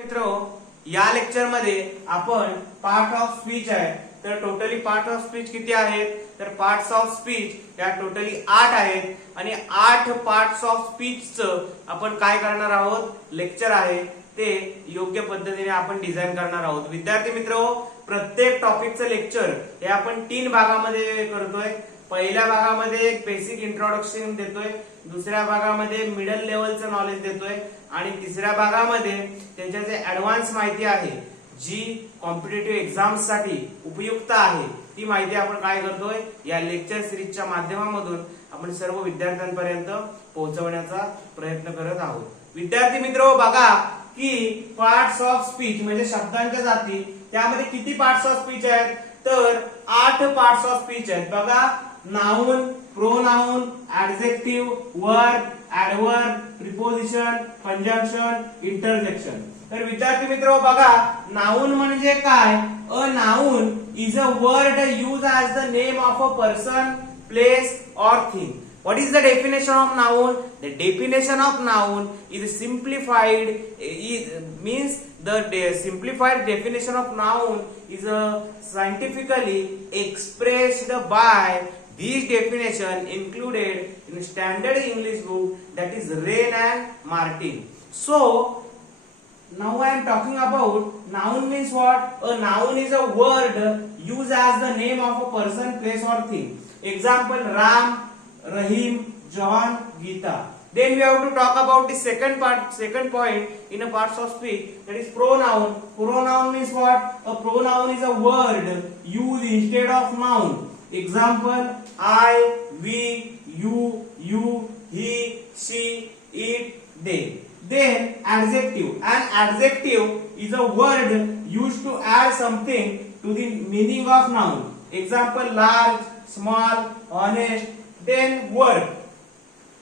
मित्र, या लेक्चर मध्ये आपण पार्ट ऑफ स्पीच आहे. तर टोटली पार्ट ऑफ स्पीच किती आहेत? तर पार्ट्स ऑफ स्पीच या टोटली 8 आहेत आणि 8 पार्ट्स ऑफ स्पीचचं आपण काय करणार आहोत? लेक्चर आहे ते योग्य पद्धतीने आपण डिझाइन करणार आहोत. विद्यार्थी मित्र, प्रत्येक टॉपिकचं लेक्चर हे आपण 3 भागामध्ये करतोय. पहिल्या भागामध्ये एक बेसिक इंट्रोडक्शन देतोय, दुसऱ्या भागामध्ये मिडल लेवलचं नॉलेज देतोय आणि तिसऱ्या भागामध्ये त्याच्या जे ऍडव्हान्स माहिती आहे जी कॉम्पिटिटिव्ह एक्झाम्स साठी उपयुक्त आहे ती माहिती आपण काय करतोय? या लेक्चर सिरीजच्या माध्यमामधून आपण सर्व विद्यार्थ्यांपर्यंत पोहोचवण्याचा प्रयत्न करत आहोत. विद्यार्थी मित्र, बघा की पार्ट्स ऑफ स्पीच म्हणजे शब्दांच्या जाती, त्यामध्ये किती पार्ट्स ऑफ स्पीच आहेत? तर 8 पार्ट्स ऑफ स्पीच आहेत. बघा, noun, pronoun, adjective, verb, adverb, preposition, conjunction, interjection. तर विद्यार्थी मित्र, बघा, नाउन म्हणजे काय? A noun is a word use as the name of a person, place or thing. What is the definition of noun? The definition of noun is simplified, means the simplified definition of noun is scientifically expressed by these definition included in standard English book, that is Rain and Martin. So now I am talking about noun means what? A noun is a word used as the name of a person, place or thing. Example: Ram, Rahim, John, Gita. Then we have to talk about the second point in a parts of speech, that is pronoun. Pronoun means what? A pronoun is a word used instead of noun. Example: I, we, you, he, she, it, they. Then adjective. An adjective is a word used to add something to the meaning of noun. Example: large, small, honest. Then verb.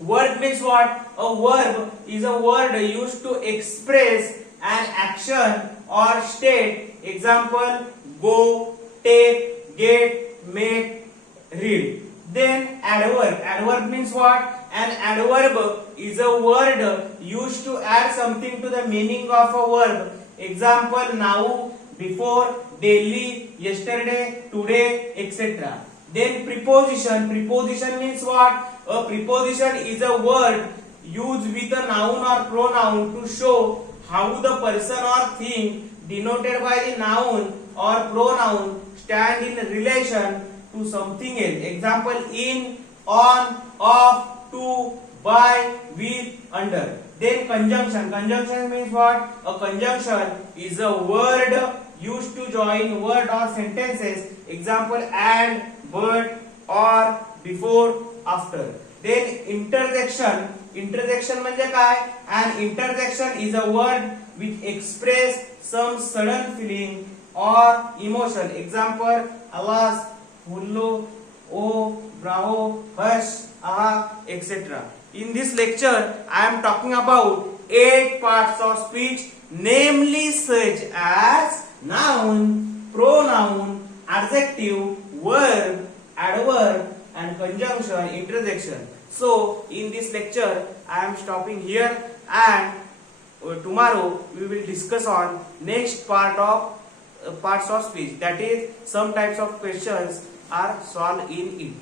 Verb means what? A verb is a word used to express an action or state. Example: go, take, get, make, read. Then adverb. Adverb means what? An adverb is a word used to add something to the meaning of a verb. Example: now, before, daily, yesterday, today, etc. Then preposition. Preposition means what? A preposition is a word used with a noun or pronoun to show how the person or thing denoted by the noun or pronoun stand in relation to something else. Example: in, on, off, to, by, with, under. Then conjunction. Conjunction means what? A conjunction is a word used to join word or sentences. Example: and, but, or, before, after. Then interjection. Interjection म्हणजे काय? An interjection is a word which express some sudden feeling or emotion. Example: alas, hullo, oh, bravo, hush, ah, etc. In this lecture, I am talking about 8 parts of speech, namely such as noun, pronoun, adjective, verb, adverb, and conjunction, interjection. So in this lecture I am stopping here, and tomorrow we will discuss on next part of parts of speech, that is some types of questions are solved in it.